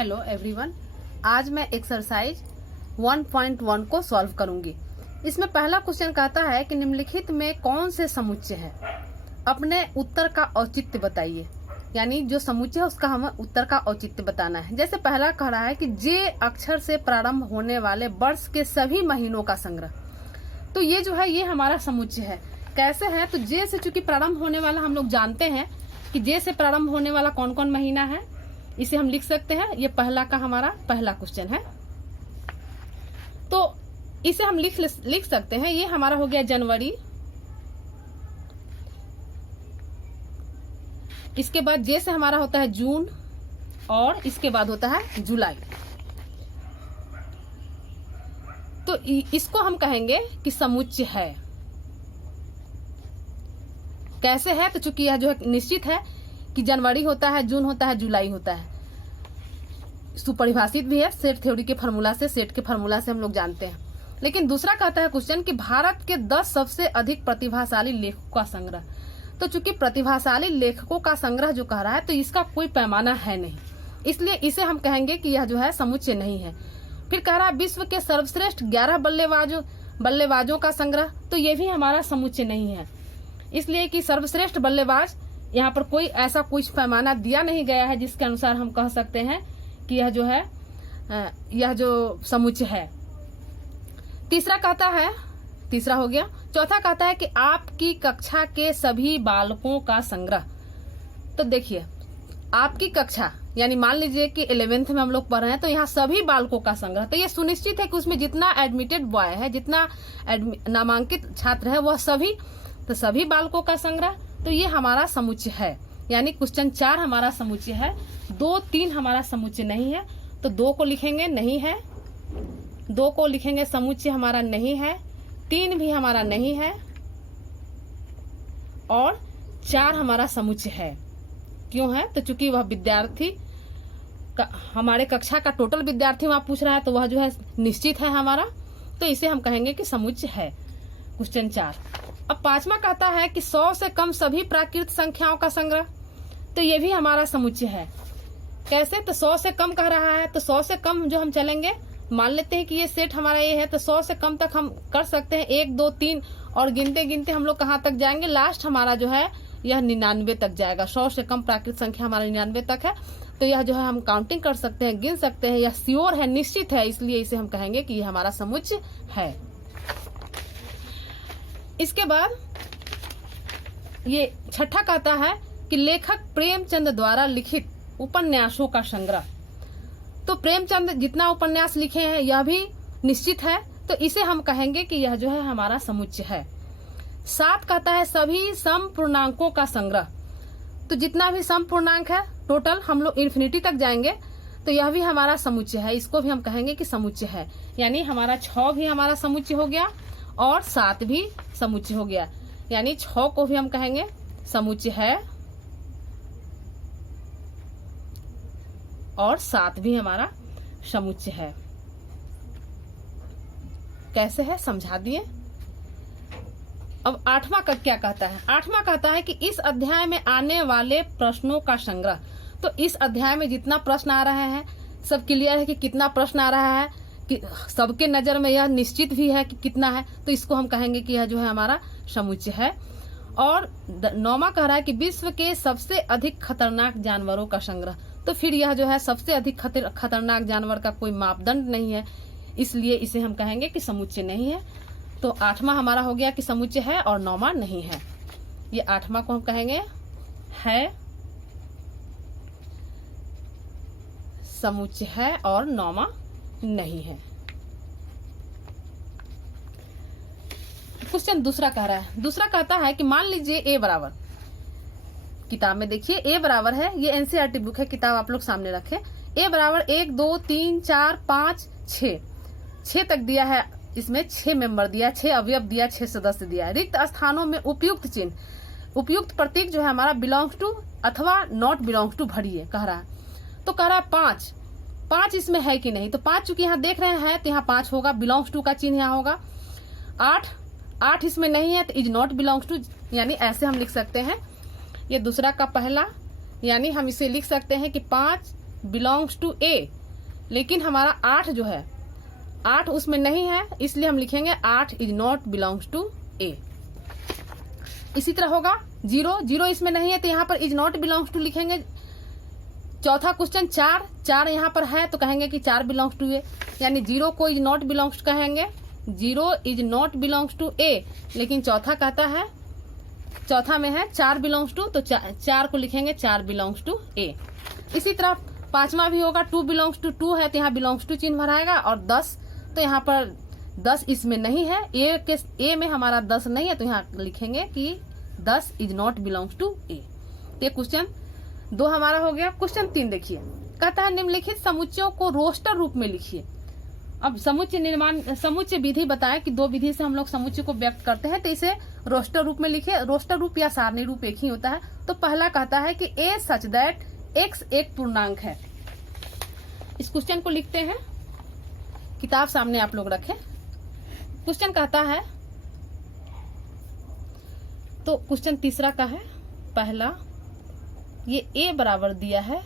Hello everyone, आज मैं exercise 1.1 को सॉल्व करूंगी। इसमें पहला क्वेश्चन कहता है कि निम्नलिखित में कौन से समुच्चय है, अपने उत्तर का औचित्य बताइए। यानी जो समुच्चय है उसका हमें उत्तर का औचित्य बताना है। जैसे पहला कह रहा है कि जे अक्षर से प्रारंभ होने वाले वर्ष के सभी महीनों का संग्रह। तो ये जो है ये हमारा समुच्चय है। कैसे है, तो जे से चूंकि प्रारंभ होने वाला हम लोग जानते हैं कि जे से प्रारंभ होने वाला कौन कौन महीना है, इसे हम लिख सकते हैं। ये पहला का हमारा पहला क्वेश्चन है, तो इसे हम लिख सकते हैं। ये हमारा हो गया जनवरी। इसके बाद जे से हमारा होता है जून और इसके बाद होता है जुलाई। तो इसको हम कहेंगे कि समुच्चय है। कैसे है, तो चूंकि यह जो है निश्चित है कि जनवरी होता है, जून होता है, जुलाई होता है। सुपरिभाषित भी है सेट थ्योरी के फार्मूला से, सेट के फार्मूला से हम लोग जानते हैं। लेकिन दूसरा कहता है क्वेश्चन कि भारत के 10 सबसे अधिक प्रतिभाशाली लेखकों का संग्रह। तो चूंकि प्रतिभाशाली लेखकों का संग्रह जो कह रहा है, तो इसका कोई पैमाना है नहीं, इसलिए इसे हम कहेंगे कि यह जो है समुच्चय नहीं है। फिर कह रहा है विश्व के सर्वश्रेष्ठ 11 बल्लेबाजों का संग्रह। तो ये भी हमारा समुच्चय नहीं है, इसलिए कि सर्वश्रेष्ठ बल्लेबाज यहाँ पर कोई ऐसा कुछ पैमाना दिया नहीं गया है जिसके अनुसार हम कह सकते हैं कि यह जो है यह जो समुच्चय है। तीसरा कहता है, तीसरा हो गया। चौथा कहता है कि आपकी कक्षा के सभी बालकों का संग्रह। तो देखिए, आपकी कक्षा यानी मान लीजिए कि 11th में हम लोग पढ़ रहे हैं, तो यहाँ सभी बालकों का संग्रह। तो ये सुनिश्चित है कि उसमें जितना एडमिटेड बॉय है, जितना नामांकित छात्र है, वह सभी, तो सभी बालकों का संग्रह। तो ये हमारा समुच्चय है। यानी क्वेश्चन 4 हमारा समुच्चय है। 2, 3 हमारा समुच्चय नहीं है, तो 2 को लिखेंगे नहीं है। 2 को लिखेंगे समुच्चय हमारा नहीं है। 3 भी हमारा नहीं है और 4 हमारा समुच्चय है। क्यों है, तो चूंकि वह विद्यार्थी हमारे कक्षा का टोटल विद्यार्थी वहां पूछ रहा है, तो वह जो है निश्चित है हमारा, तो इसे हम कहेंगे कि समुच्चय है क्वेश्चन 4। अब 5वां कहता है कि 100 से कम सभी प्राकृत संख्याओं का संग्रह। तो ये भी हमारा समुच्चय है। कैसे, तो 100 से कम कह रहा है, तो 100 से कम जो हम चलेंगे, मान लेते हैं कि ये सेट हमारा ये है, तो 100 से कम तक हम कर सकते हैं। 1, 2, 3 और गिनते गिनते हम लोग कहाँ तक जाएंगे, लास्ट हमारा जो है यह 99 तक जाएगा। 100 से कम प्राकृत संख्या हमारा 99 तक है। तो यह जो है हम काउंटिंग कर सकते हैं, गिन सकते हैं, यह श्योर है, निश्चित है, इसलिए इसे हम कहेंगे कि यह हमारा समुच्चय है। इसके बाद ये छठा कहता है कि लेखक प्रेमचंद द्वारा लिखित उपन्यासों का संग्रह। तो प्रेमचंद जितना उपन्यास लिखे हैं यह भी निश्चित है, तो इसे हम कहेंगे कि यह जो है हमारा समुच्चय है। 7 कहता है सभी समपूर्णांकों का संग्रह। तो जितना भी समपूर्णांक है टोटल, हम लोग इन्फिनिटी तक जाएंगे, तो यह भी हमारा समुच्चय है। इसको भी हम कहेंगे कि समुच्चय है। यानी हमारा 6 भी हमारा समुच्चय हो गया और 7 भी समुच्चय हो गया। यानी 6 को भी हम कहेंगे समुच्चय है और 7 भी हमारा समुच्चय है। कैसे है समझा दिए। अब 8वां का क्या कहता है। 8वां कहता है कि इस अध्याय में आने वाले प्रश्नों का संग्रह। तो इस अध्याय में जितना प्रश्न आ रहे हैं, सब क्लियर है कि कितना प्रश्न आ रहा है, कि सबके नजर में यह निश्चित भी है कि कितना है, तो इसको हम कहेंगे कि यह जो है हमारा समुच्चय है। और 9वां कह रहा है कि विश्व के सबसे अधिक खतरनाक जानवरों का संग्रह। तो फिर यह जो है सबसे अधिक खतरनाक जानवर का कोई मापदंड नहीं है, इसलिए इसे हम कहेंगे कि समुच्चय नहीं है। तो 8वां हमारा हो गया कि समुच्चय है और 9वां नहीं है। ये 8वां को हम कहेंगे है समुच्चय है और 9वां नहीं है। क्वेश्चन दूसरा कह रहा है, दूसरा कहता है कि मान लीजिए ए बराबर, किताब में देखिए ए बराबर है, ये एनसीईआरटी बुक है, किताब आप लोग सामने रखें। ए बराबर 1, 2, 3, 4, 5, 6 तक दिया है। इसमें 6 मेंबर दिया, 6 अवयव दिया, 6 सदस्य दिया है। रिक्त स्थानों में उपयुक्त चिन्ह, उपयुक्त प्रतीक जो है हमारा बिलोंग्स टू अथवा नॉट बिलोंग्स टू भरिए कह रहा है। तो कह रहा है 5 इसमें है कि नहीं, तो 5 चूंकि यहाँ देख रहे हैं तो यहाँ 5 होगा, बिलोंग्स टू का चिन्ह यहाँ होगा। 8 इसमें नहीं है, तो इज नॉट बिलोंग्स टू, यानी ऐसे हम लिख सकते हैं। ये दूसरा का पहला, यानी हम इसे लिख सकते हैं कि 5 बिलोंग्स टू ए, लेकिन हमारा 8 जो है 8 उसमें नहीं है, इसलिए हम लिखेंगे 8 इज नॉट बिलोंग्स टू ए। इसी तरह होगा 0 इसमें नहीं है तो यहाँ पर इज नॉट बिलोंग्स टू लिखेंगे। चौथा क्वेश्चन 4 यहाँ पर है तो कहेंगे कि 4 बिलोंग्स टू ए, यानी 0 को इज नॉट बिलोंग्स कहेंगे, 0 इज नॉट बिलोंग्स टू ए, लेकिन चौथा कहता है, चौथा में है 4 बिलोंग्स टू, तो 4 को लिखेंगे 4 बिलोंग्स टू ए। इसी तरह पांचवा भी होगा 2 बिलोंग्स टू 2 है तो यहाँ बिलोंग्स टू चिन्ह भराएगा, और 10 तो यहाँ पर 10 इसमें नहीं है, ए में हमारा 10 नहीं है तो यहाँ लिखेंगे कि 10 इज नॉट बिलोंग्स टू ए। तो ये क्वेश्चन 2 हमारा हो गया। क्वेश्चन 3 देखिए, कहता है निम्नलिखित समुच्चयों को रोस्टर रूप में लिखिए। अब समुच्चय निर्माण, समुच्चय विधि बताएं कि 2 विधि से हम लोग समुच्चय को व्यक्त करते हैं, तो इसे रोस्टर रूप में लिखिए। रोस्टर रूप या सारणी रूप एक ही होता है। तो पहला कहता है कि ए सच दैट एक्स एक पूर्णांक है। इस क्वेश्चन को लिखते हैं, किताब सामने आप लोग रखें। क्वेश्चन कहता है, तो क्वेश्चन तीसरा का है, पहला ये ए बराबर दिया है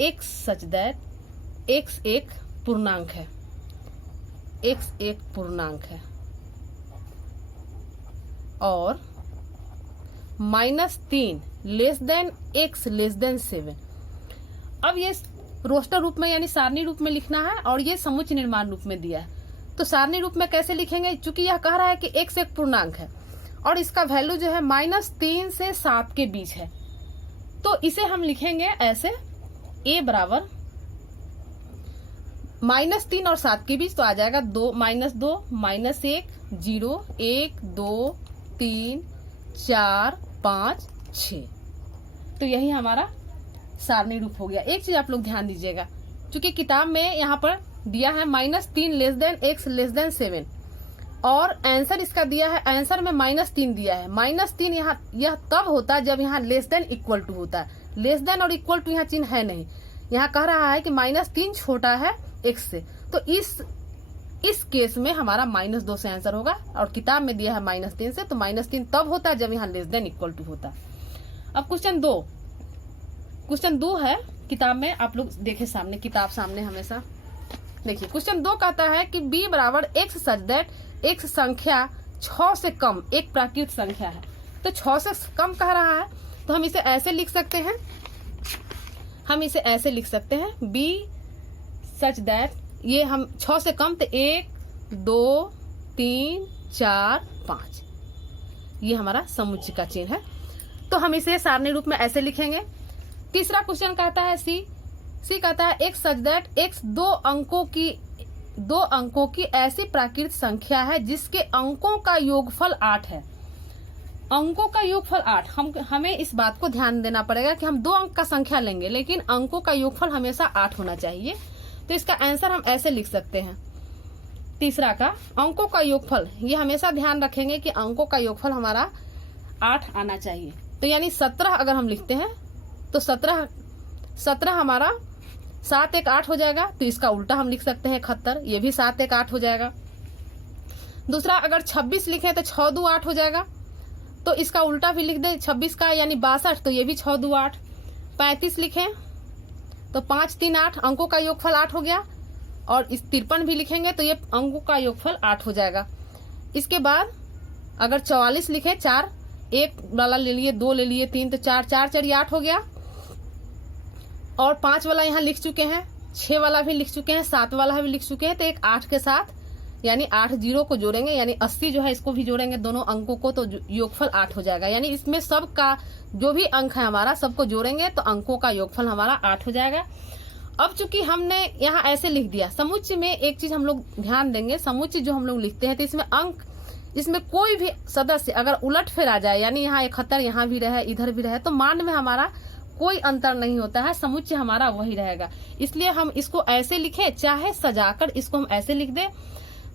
एक्स सच दैट एक्स एक पूर्णांक है, एक्स एक पूर्णांक है, और -3 less than x less than 7। अब ये रोस्टर रूप में यानी सारणी रूप में लिखना है, और ये समुच्चय निर्माण रूप में दिया है। तो सारणी रूप में कैसे लिखेंगे, चूंकि यह कह रहा है कि एक्स एक पूर्णांक है और इसका वैल्यू जो है -3 से 7 के बीच है, तो इसे हम लिखेंगे ऐसे, ए बराबर -3 और 7 के बीच, तो आ जाएगा 2 -1 0 1 2 3 4 5 6। तो यही हमारा सारणी रूप हो गया। एक चीज आप लोग ध्यान दीजिएगा, क्योंकि किताब में यहाँ पर दिया है -3 less than x less than 7, और आंसर इसका दिया है, आंसर में -3 दिया है। -3 यहाँ यह तब होता है जब यहाँ लेस देन इक्वल टू होता है। लेस देन और इक्वल टू यहाँ चिन्ह है नहीं, यहाँ कह रहा है कि -3 छोटा है एक्स से, तो इस केस में हमारा -2 से आंसर होगा, और किताब में दिया है -3 से, तो -3 तब होता है जब यहाँ लेस देन इक्वल टू होता है। अब क्वेश्चन 2 है किताब में, आप लोग देखे सामने, किताब सामने हमेशा देखिए। क्वेश्चन 2 कहता है कि b बराबर एक्स सच दैट एक्स संख्या 6 से कम एक प्राकृत संख्या है। तो 6 से कम कह रहा है, तो हम इसे ऐसे लिख सकते हैं, b सच दैट, ये हम 6 से कम, तो 1 2 3 4 5, ये हमारा समुच्चय का चिन्ह है, तो हम इसे सारणी रूप में ऐसे लिखेंगे। तीसरा क्वेश्चन कहता है सी कहता है एक्स सच दैट एक्स 2 अंकों की ऐसी प्राकृत संख्या है जिसके अंकों का योगफल 8 है। अंकों का योगफल 8, हमें इस बात को ध्यान देना पड़ेगा कि हम 2 अंक का संख्या लेंगे, लेकिन अंकों का योगफल हमेशा 8 होना चाहिए। तो इसका आंसर हम ऐसे लिख सकते हैं, तीसरा का अंकों का योगफल, ये हमेशा ध्यान रखेंगे कि अंकों का योगफल हमारा 8 आना चाहिए। तो यानी 17 अगर हम लिखते हैं तो 17 हमारा 7 1 8 हो जाएगा, तो इसका उल्टा हम लिख सकते हैं 71, ये भी 7 1 8 हो जाएगा। दूसरा, अगर 26 लिखें तो 6 2 8 हो जाएगा, तो इसका उल्टा भी लिख दे 26 का, यानी 62, तो ये भी 6 2 8। 35 लिखें तो 5 3 8, अंकों का योगफल 8 हो गया, और इस 53 भी लिखेंगे तो ये अंकों का योगफल 8 हो जाएगा। इसके बाद अगर 44 लिखें, 4 1 वाला ले लिए, 2 ले लिए, 3, तो 4 4 4 8 हो गया, और 5 वाला यहाँ लिख चुके हैं, 6 वाला भी लिख चुके हैं, 7 वाला भी लिख चुके हैं, तो एक 8 के साथ यानी 8 0 को जोड़ेंगे, यानी 80 जो है इसको भी जोड़ेंगे दोनों अंकों को, तो योगफल 8 हो जाएगा। यानी इसमें सबका जो भी अंक है हमारा सबको जोड़ेंगे तो अंकों का योगफल हमारा 8 हो जाएगा। अब चूंकि हमने यहाँ ऐसे लिख दिया, समुच्चय में एक चीज हम लोग ध्यान देंगे, समुच्चय जो हम लोग लिखते हैं तो इसमें अंक, इसमें कोई भी सदस्य अगर उलट फेर आ जाए, यानी यहाँ 71 यहाँ भी रहे इधर भी रहे, तो मान में हमारा कोई अंतर नहीं होता है, समुच्चय हमारा वही रहेगा। इसलिए हम इसको ऐसे लिखे, चाहे सजाकर इसको हम ऐसे लिख दे,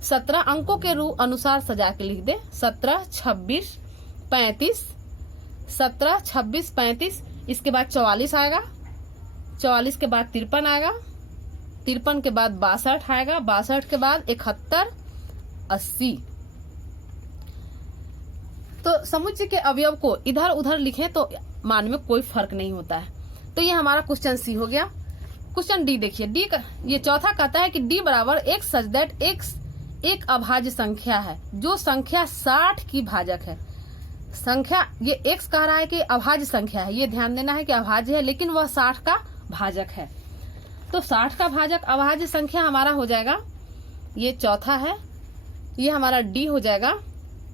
17 अंकों के रूप अनुसार सजा के लिख दे, 17 26 35, 17 26 35, इसके बाद 44 आएगा, 44 के बाद 53 आएगा, 53 के बाद 62 आएगा, 62 के बाद 71 80। तो समुच्चय के अवयव को इधर उधर लिखें तो मान में कोई फर्क नहीं होता है। तो ये हमारा क्वेश्चन सी हो गया। क्वेश्चन डी देखिए, डी का ये चौथा कहता है कि डी बराबर एक्स सच दैट एक्स एक अभाज्य संख्या है जो संख्या 60 की भाजक है। संख्या ये एक्स कह रहा है कि अभाज्य संख्या है, ये ध्यान देना है कि अभाज्य है, लेकिन वह 60 का भाजक है। तो 60 का भाजक अभाज्य संख्या हमारा हो जाएगा, ये चौथा है, ये हमारा डी हो जाएगा।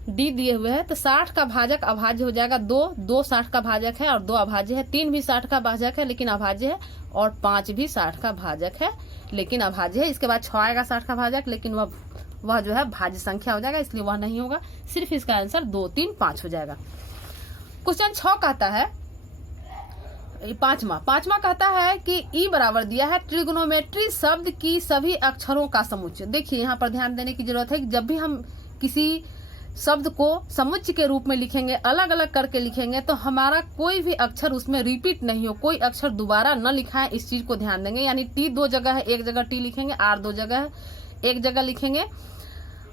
डी दिए हुए है तो 60 का भाजक अभाज्य हो जाएगा 2 60 का भाजक है और 2 अभाज्य है, 3 भी 60 का भाजक है लेकिन अभाज्य है, और 5 भी 60 का भाजक है लेकिन अभाज्य है। इसके बाद 6 आएगा 60 का भाजक, लेकिन वह जो है भाज्य संख्या हो जाएगा, इसलिए वह नहीं होगा। सिर्फ इसका आंसर 2 3 5 हो जाएगा। क्वेश्चन 6 कहता है, पांचवा कहता है कि ई बराबर दिया है ट्रिग्नोमेट्री शब्द की सभी अक्षरों का समुच्चय। देखिए यहाँ पर ध्यान देने की जरूरत है कि जब भी हम किसी शब्द को समुच्चय के रूप में लिखेंगे, अलग अलग करके लिखेंगे, तो हमारा कोई भी अक्षर उसमें रिपीट नहीं हो, कोई अक्षर दोबारा न लिखा है, इस चीज को ध्यान देंगे। यानी टी 2 जगह है, एक जगह टी लिखेंगे, आर 2 जगह है, एक जगह लिखेंगे,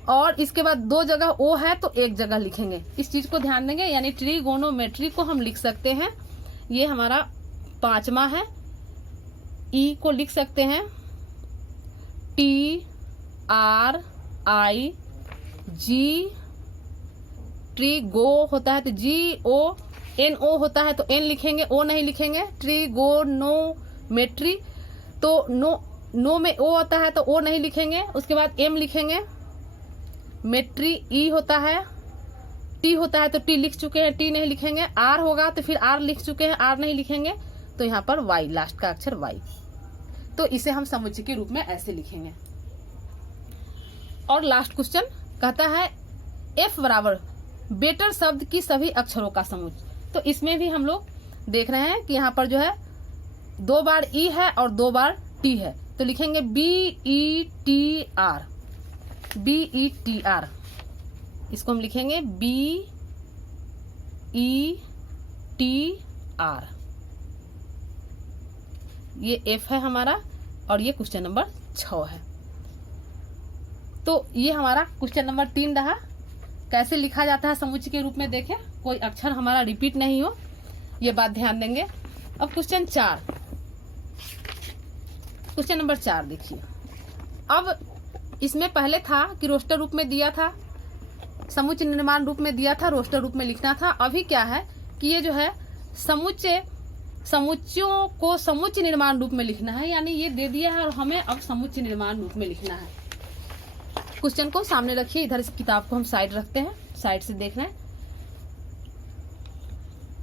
और इसके बाद 2 जगह ओ है तो एक जगह लिखेंगे, इस चीज को ध्यान देंगे। यानी ट्रिगोनोमेट्री को हम लिख सकते हैं, ये हमारा पांचवा है। ई को लिख सकते हैं TRIG, ट्रीगो होता है तो GONO होता है तो N लिखेंगे, O नहीं लिखेंगे। ट्रिगोनोमेट्री तो नो में O होता है तो O नहीं लिखेंगे, उसके बाद M लिखेंगे। मेट्री E होता है, T होता है तो T लिख चुके हैं, T नहीं लिखेंगे। R होगा तो फिर R लिख चुके हैं, R नहीं लिखेंगे, तो यहाँ पर Y, लास्ट का अक्षर Y, तो इसे हम समुच्चय के रूप में ऐसे लिखेंगे। और लास्ट क्वेश्चन कहता है F बराबर बेटर शब्द की सभी अक्षरों का समुच्चय। तो इसमें भी हम लोग देख रहे हैं कि यहाँ पर जो है 2 बार E है और 2 बार T है, तो लिखेंगे BETR, इसको हम लिखेंगे BETR। ये F है हमारा, और ये क्वेश्चन नंबर 6 है। तो ये हमारा क्वेश्चन नंबर 3 रहा। कैसे लिखा जाता है समुच्चय के रूप में, देखें कोई अक्षर हमारा रिपीट नहीं हो, ये बात ध्यान देंगे। अब क्वेश्चन नंबर 4 देखिए। अब इसमें पहले था कि रोस्टर रूप में दिया था, समुच्चय निर्माण रूप में दिया था, रोस्टर रूप में लिखना था। अभी क्या है कि ये जो है समुच्चयों को समुच्चय निर्माण रूप में लिखना है, यानी ये दे दिया है और हमें अब समुच्चय निर्माण रूप में लिखना है। क्वेश्चन को सामने रखिए, इधर इस किताब को हम साइड रखते हैं, साइड से देख रहे हैं।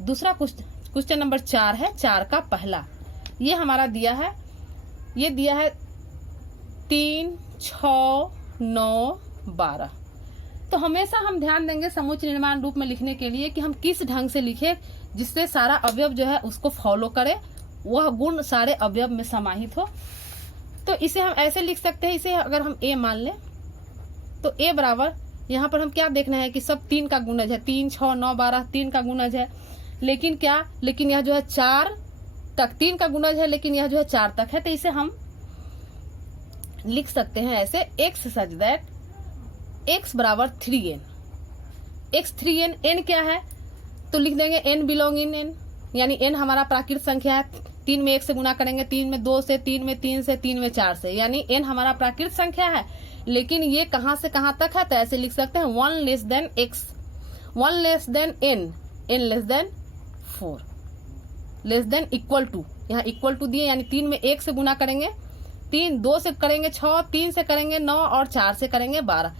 दूसरा क्वेश्चन नंबर 4 है, 4 का पहला, ये हमारा दिया है, ये दिया है 3 6 9 12। तो हमेशा हम ध्यान देंगे समुच्चय निर्माण रूप में लिखने के लिए कि हम किस ढंग से लिखें जिससे सारा अवयव जो है उसको फॉलो करे, वह गुण सारे अवयव में समाहित हो। तो इसे हम ऐसे लिख सकते हैं, इसे अगर हम A मान लें तो A बराबर, यहाँ पर हम क्या देखना है कि सब 3 का गुणज है, 3 6 9 12 3 का गुणज है, लेकिन यह जो है 4 तक 3 का गुणज है, लेकिन यह जो है 4 तक है। तो इसे हम लिख सकते हैं ऐसे, x सच दैट x बराबर 3n, x 3n, n क्या है तो लिख देंगे n बिलोंग इन n, यानी n हमारा प्राकृत संख्या है, 3 में 1 से गुना करेंगे, 3 में 2 से, 3 में 3 से, 3 में 4 से, यानी n हमारा प्राकृत संख्या है। लेकिन ये कहां से कहां तक है तो ऐसे लिख सकते हैं 1 less than x, 1 less than n, n less than 4, less than equal to, यहाँ इक्वल टू दिए, यानी 3 में 1 से गुना करेंगे, 3 2 से करेंगे 6, 3 से करेंगे 9 और 4 से करेंगे 12।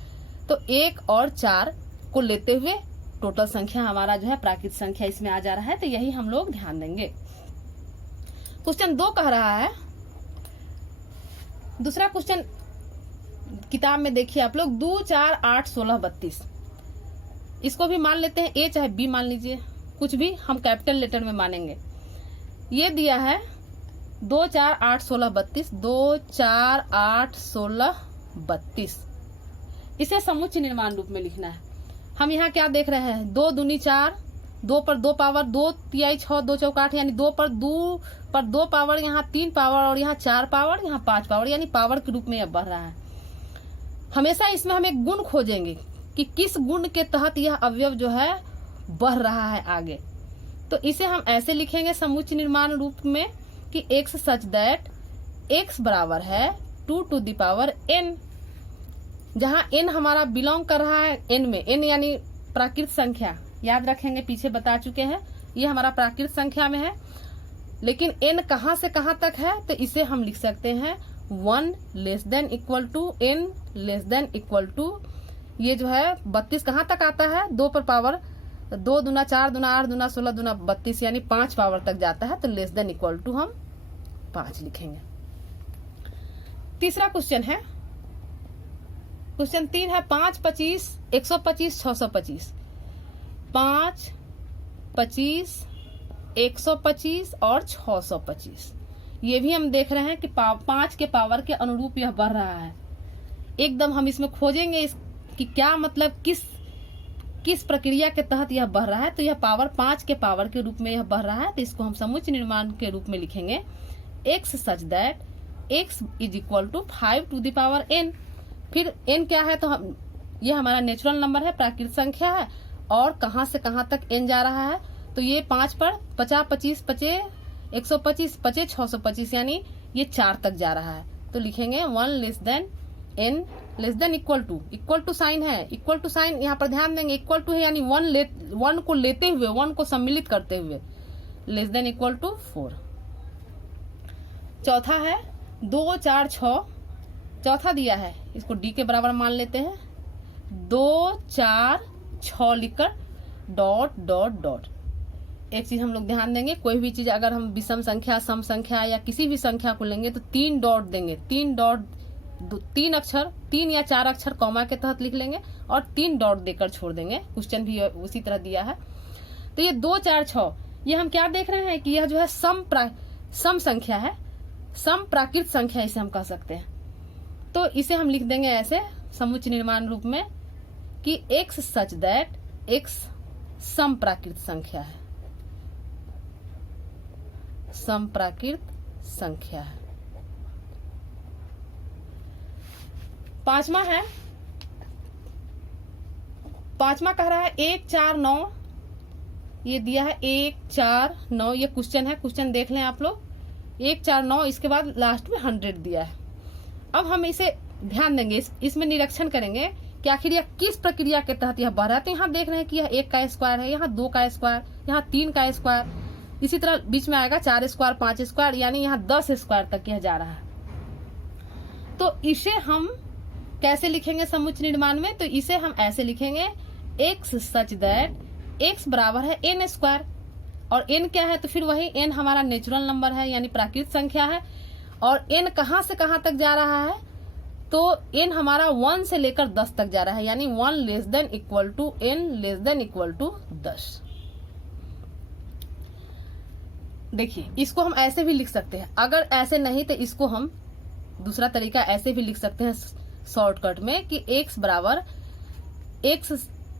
तो 1 और 4 को लेते हुए टोटल संख्या हमारा जो है प्राकृत संख्या इसमें आ जा रहा है, तो यही हम लोग ध्यान देंगे। क्वेश्चन 2 कह रहा है, दूसरा क्वेश्चन किताब में देखिए आप लोग, 2 4 8 16 32, इसको भी मान लेते हैं, A चाहे B मान लीजिए, कुछ भी हम कैपिटल लेटर में मानेंगे। ये दिया है 2 4 8 16 32, 2 4 8 16 32, इसे समुच्चय निर्माण रूप में लिखना है। हम यहाँ क्या देख रहे हैं, 2 दूनी 4, 2 पर 2 पावर, 2 तिहाई 6, 2 चौका 8, यानी 2 पर 2 पावर, यहाँ 3 पावर और यहाँ 4 पावर, यहाँ 5 पावर, यानी पावर के रूप में यह बढ़ रहा है। हमेशा इसमें हम एक गुण खोजेंगे कि किस गुण के तहत यह अवयव जो है बढ़ रहा है आगे। तो तो इसे हम ऐसे लिखेंगे समुच्चय निर्माण रूप में कि x सच दैट x बराबर है 2 to the power n, जहां n हमारा बिलोंग कर रहा है n में, n यानी प्राकृत संख्या, याद रखेंगे पीछे बता चुके हैं, ये हमारा प्राकृत संख्या में है। लेकिन n कहां से कहां तक है, तो इसे हम लिख सकते हैं 1 less than equal to n less than equal to, ये जो है 32 कहां तक आता है, 2 पर पावर 2 दूना 4 दूना 8 दूना 16 दूना 32 यानी 5 पावर तक जाता है, तो लेस देन इक्वल टू हम 5 लिखेंगे। तीसरा क्वेश्चन है, क्वेश्चन 3 है 5, 25, 125, 625, 5, 25, 125 और 625। ये भी हम देख रहे हैं कि 5 के पावर के अनुरूप यह बढ़ रहा है। एकदम हम इसमें खोजेंगे कि क्या मतलब किस प्रक्रिया के तहत यह बढ़ रहा है। तो यह पावर 5 के पावर के रूप में यह बढ़ रहा है, तो इसको हम समुच्चय निर्माण के रूप में लिखेंगे x such that x is equal to 5 to the power n। फिर n क्या है, तो यह हमारा नेचुरल नंबर है, प्राकृतिक संख्या है, और कहां से कहां तक n जा रहा है, तो ये 5 पर 50, 25, 50, 125, 50, 625 यानी ये 4 तक जा रहा है। तो लिखेंगे 1 less than n less than equal to sign है, इक्वल टू साइन यहाँ पर ध्यान देंगे, इक्वल टू है यानी 1 को लेते हुए, 1 को सम्मिलित करते हुए, लेस देन इक्वल टू 4। चौथा है 2, 4, 6, चौथा दिया है, इसको d के बराबर मान लेते हैं, 2, 4, 6 लिखकर डॉट डॉट डॉट। एक चीज हम लोग ध्यान देंगे, कोई भी चीज अगर हम विषम संख्या, सम संख्या या किसी भी संख्या को लेंगे तो 3 डॉट देंगे, 3 डॉट, 3 अक्षर, 3 या 4 अक्षर कॉमा के तहत लिख लेंगे और 3 डॉट देकर छोड़ देंगे। क्वेश्चन भी उसी तरह दिया है। तो ये 2, 4, 6 ये हम क्या देख रहे हैं कि यह जो है सम संख्या है, सम प्राकृत संख्या इसे हम कह सकते हैं। तो इसे हम लिख देंगे ऐसे समुच्चय निर्माण रूप में कि x सच दैट x सम प्राकृत संख्या है, सम प्राकृत संख्या है। पांचवा है, पांचवा कह रहा है 1, 4, 9, ये दिया है 1, 4, 9, ये क्वेश्चन है, क्वेश्चन देख लें आप लोग, 1, 4, 9, इसके बाद लास्ट में 100 दिया है। अब हम इसे ध्यान देंगे, इसमें निरीक्षण करेंगे कि आखिर यह किस प्रक्रिया के तहत यह बढ़ रहा है। तो यहाँ देख रहे हैं कि यह 1 का स्क्वायर है, यहाँ 2 का स्क्वायर, यहाँ 3 का स्क्वायर, इसी तरह बीच में आएगा 4 स्क्वायर, 5 स्क्वायर, यानी यहाँ 10 स्क्वायर तक यह जा रहा है। तो इसे हम कैसे लिखेंगे समुच्चय निर्माण में, तो इसे हम ऐसे लिखेंगे x सच दैट x बराबर है n स्क्वायर, और n क्या है, तो फिर वही n हमारा नेचुरल नंबर है यानी प्राकृतिक संख्या है, और n कहां से कहां तक जा रहा है, तो n हमारा 1 से लेकर 10 तक जा रहा है, यानी 1 less than equal to n less than equal to 10। देखिए इसको हम ऐसे भी लिख सकते हैं, अगर ऐसे नहीं तो इसको हम दूसरा तरीका ऐसे भी लिख सकते हैं शॉर्टकट में कि x बराबर x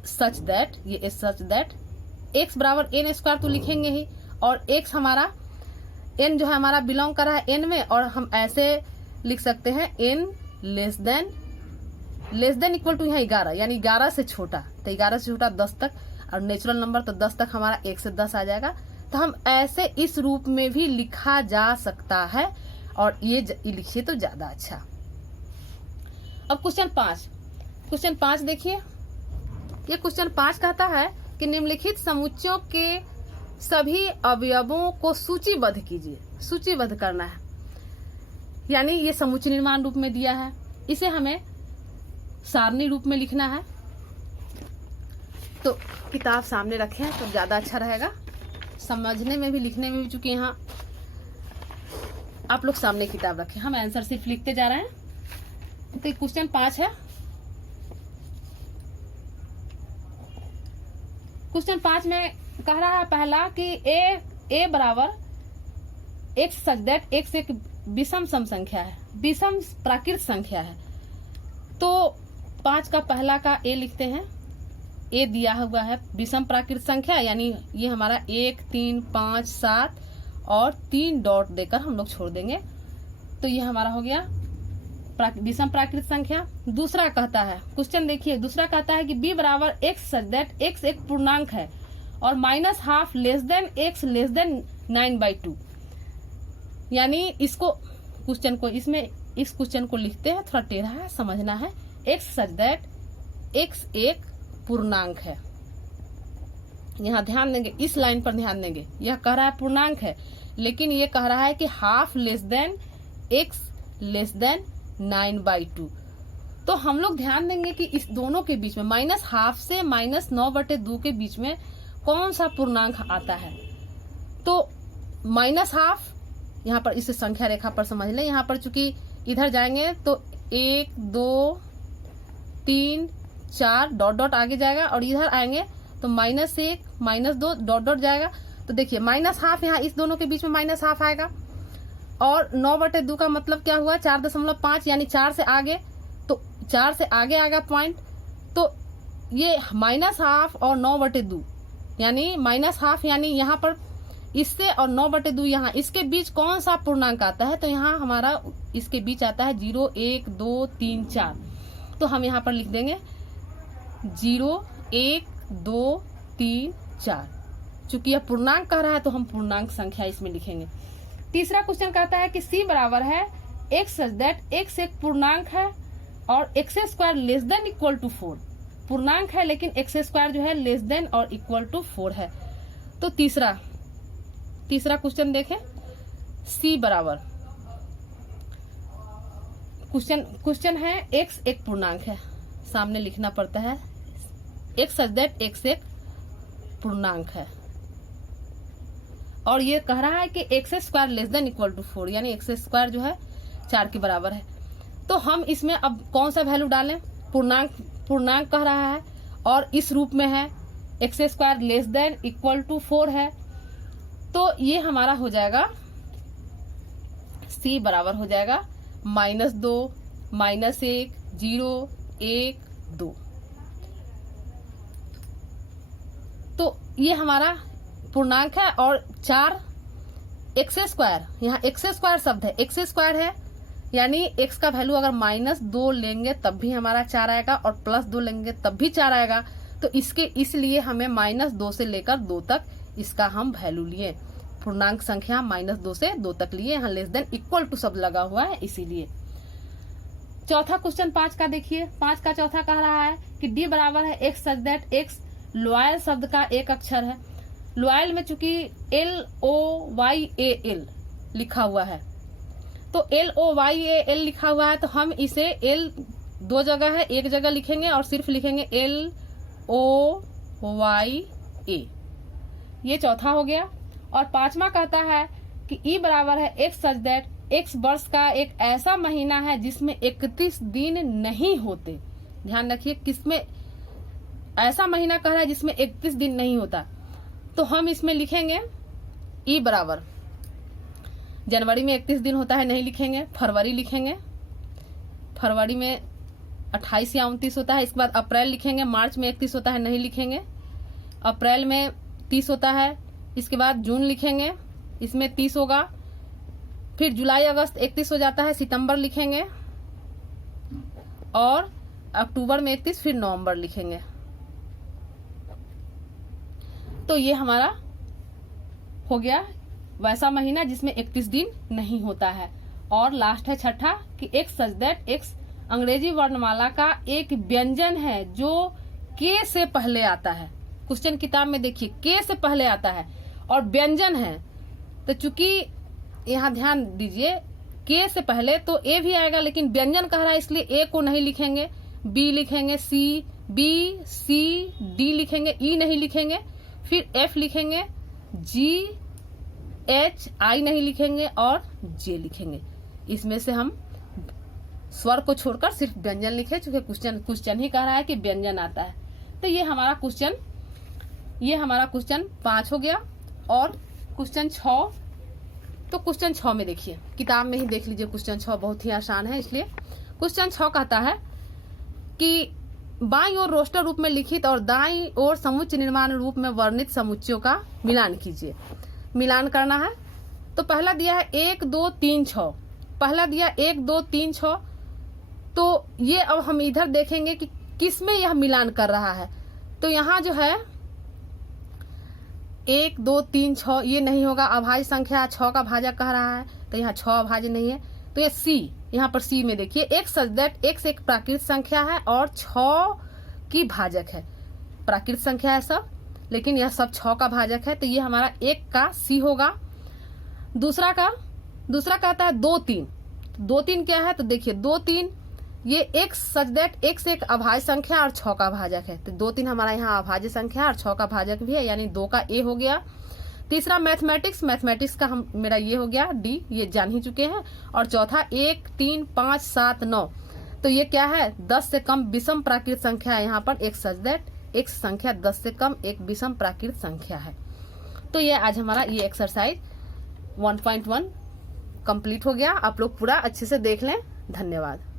सच दैट, ये सच दैट x बराबर n स्क्वायर तो लिखेंगे ही, और x हमारा n जो है हमारा बिलोंग कर रहा है n में, और हम ऐसे लिख सकते हैं n less than equal to यहाँ 11, यानी 11 से छोटा, तो 11 से छोटा 10 तक, और नेचुरल नंबर तो 10 तक हमारा 1 से 10 आ जाएगा। तो हम ऐसे इस रूप में भी लिखा जा सकता है, और ये लिखिए तो ज्यादा अच्छा। अब क्वेश्चन 5 देखिए, ये क्वेश्चन 5 कहता है कि निम्नलिखित समुच्चयों के सभी अवयवों को सूचीबद्ध कीजिए। सूचीबद्ध करना है, यानी ये समुच्चय निर्माण रूप में दिया है, इसे हमें सारणी रूप में लिखना है। तो किताब सामने रखें तो ज्यादा अच्छा रहेगा, समझने में भी लिखने में भी, चूंकि यहाँ आप लोग सामने किताब रखें, हम आंसर सिर्फ लिखते जा रहे हैं। तो क्वेश्चन 5 है, क्वेश्चन 5 में कह रहा है पहला कि a बराबर x सच दैट x एक विषम सम संख्या है, विषम प्राकृत संख्या है। तो 5 का पहला का a लिखते हैं, a दिया हुआ है विषम प्राकृत संख्या, यानी ये हमारा 1, 3, 5, 7 और 3 डॉट देकर हम लोग छोड़ देंगे, तो ये हमारा हो गया विषम प्राकृत संख्या। दूसरा कहता है, क्वेश्चन देखिए, दूसरा कहता है कि b बराबर x सच दैट x एक पूर्णांक है और minus half less than x less than 9/2। यानी इसको क्वेश्चन को इस क्वेश्चन को लिखते हैं, थोड़ा टेढ़ा है, समझना है। x सच दैट x एक पूर्णांक है। यहाँ ध्यान देंगे, इस लाइन पर ध्यान देंगे। यह कह रहा है पूर्णांक है, लेकिन ये कह रहा है कि half less than x less than 9/2। तो हम लोग ध्यान देंगे कि इस दोनों के बीच में माइनस हाफ से माइनस 9/2 के बीच में कौन सा पूर्णांक आता है। तो माइनस हाफ, यहाँ पर इसे संख्या रेखा पर समझ लें। यहाँ पर चूंकि इधर जाएंगे तो 1 2 3 4 डॉट डॉट आगे जाएगा, और इधर आएंगे तो -1 -2 डॉट डॉट जाएगा। तो देखिए माइनस हाफ, यहाँ इस दोनों के बीच में माइनस हाफ आएगा, और 9/2 का मतलब क्या हुआ, 4.5, यानी 4 से आगे, तो 4 से आगे आएगा पॉइंट। तो ये माइनस हाफ और 9/2, यानी माइनस हाफ, यानी यहाँ पर इससे और 9/2 यहाँ, इसके बीच कौन सा पूर्णांक आता है। तो यहाँ हमारा इसके बीच आता है 0 1 2 3 4। तो हम यहाँ पर लिख देंगे 0 1 2 3 4। चूंकि यह पूर्णांक कह रहा है तो हम पूर्णांक संख्या इसमें लिखेंगे। तीसरा क्वेश्चन कहता है कि c बराबर है x सच दैट x एक पूर्णांक है और x² less than equal to 4। पूर्णांक है लेकिन x² जो है लेस देन और इक्वल टू 4 है। तो तीसरा क्वेश्चन देखें, c बराबर, क्वेश्चन है x एक पूर्णांक है, सामने लिखना पड़ता है x सच दैट x एक पूर्णांक है, और ये कह रहा है कि x² less than equal to 4, यानी x² जो है 4 के बराबर है। तो हम इसमें अब कौन सा वैल्यू डालें। पूर्णांक कह रहा है और इस रूप में है, x² less than equal to 4 है। तो ये हमारा हो जाएगा c बराबर हो जाएगा -2 -1 0 1 2। तो ये हमारा पूर्णांक है, और 4 x², यहाँ x² शब्द है, x² है, यानी x का वैल्यू अगर -2 लेंगे तब भी हमारा 4 आएगा, और +2 लेंगे तब भी 4 आएगा। तो इसलिए हमें -2 से लेकर 2 तक इसका हम वैल्यू लिए। पूर्णांक संख्या -2 से 2 तक लिए, यहाँ लेस देन इक्वल टू शब्द लगा हुआ है इसीलिए। चौथा क्वेश्चन 5 का देखिए, 5 का चौथा कह रहा है कि d बराबर है x such that x loyal शब्द का एक अक्षर है। लॉयल में चूंकि LOYAL लिखा हुआ है, तो LOYAL लिखा हुआ है, तो हम इसे L 2 जगह है, एक जगह लिखेंगे और सिर्फ लिखेंगे LOYA। ये चौथा हो गया। और 5वां कहता है कि E बराबर है x सच दैट x वर्ष का एक ऐसा महीना है जिसमें 31 दिन नहीं होते। ध्यान रखिए, किसमें ऐसा महीना कह रहा है जिसमें 31 दिन नहीं होता। तो हम इसमें लिखेंगे E बराबर, जनवरी में 31 दिन होता है, नहीं लिखेंगे। फरवरी लिखेंगे, फरवरी में 28 या 29 होता है। इसके बाद अप्रैल लिखेंगे, मार्च में 31 होता है, नहीं लिखेंगे। अप्रैल में 30 होता है। इसके बाद जून लिखेंगे, इसमें 30 होगा। फिर जुलाई अगस्त 31 हो जाता है, सितंबर लिखेंगे, और अक्टूबर में 31, फिर नवंबर लिखेंगे। तो ये हमारा हो गया वैसा महीना जिसमें 31 दिन नहीं होता है। और लास्ट है छठा कि x सच दैट x अंग्रेजी वर्णमाला का एक व्यंजन है जो k से पहले आता है। क्वेश्चन किताब में देखिए k से पहले आता है और व्यंजन है। तो चूंकि यहाँ ध्यान दीजिए k से पहले तो a भी आएगा, लेकिन व्यंजन कह रहा है इसलिए a को नहीं लिखेंगे, b लिखेंगे, B C D लिखेंगे, E नहीं लिखेंगे, फिर F लिखेंगे, G H I नहीं लिखेंगे और J लिखेंगे। इसमें से हम स्वर को छोड़कर सिर्फ व्यंजन लिखे, चूंकि क्वेश्चन ही कह रहा है कि व्यंजन आता है। तो ये हमारा क्वेश्चन 5 हो गया। और क्वेश्चन 6, तो क्वेश्चन 6 में देखिए, किताब में ही देख लीजिए, क्वेश्चन 6 बहुत ही आसान है। इसलिए क्वेश्चन 6 कहता है कि बाईं ओर रोस्टर रूप में लिखित और दाईं ओर समुच्चय निर्माण रूप में वर्णित समुच्चयों का मिलान कीजिए। मिलान करना है। तो पहला दिया है 1 2 3 6, पहला दिया 1 2 3 6। तो ये अब हम इधर देखेंगे कि किसमें यह मिलान कर रहा है। तो यहाँ जो है 1 2 3 6 ये नहीं होगा। अभाज्य संख्या 6 का भाजक कह रहा है, तो यहाँ 6 अभाज्य नहीं है। तो ये सी, यहाँ पर सी में देखिए एक सच दैट x एक प्राकृत संख्या है और 6 की भाजक है। प्राकृत संख्या है सब, लेकिन यह सब 6 का भाजक है, तो ये हमारा 1 का सी होगा। दूसरा कहता है 2 3। 2 3 क्या है, तो देखिए 2 3 ये x सच दैट x एक अभाज्य संख्या और 6 का भाजक है, तो 2 3 हमारा यहाँ अभाज्य संख्या और 6 का भाजक भी है, यानी 2 का ए हो गया। तीसरा मैथमेटिक्स का मेरा ये हो गया डी, ये जान ही चुके हैं। और चौथा 1 3 5 7 9, तो ये क्या है, 10 से कम विषम प्राकृत संख्या है। यहाँ पर एक सच दैट x संख्या 10 से कम एक विषम प्राकृत संख्या है। तो ये आज हमारा ये एक्सरसाइज 1.1 कंप्लीट हो गया। आप लोग पूरा अच्छे से देख लें। धन्यवाद।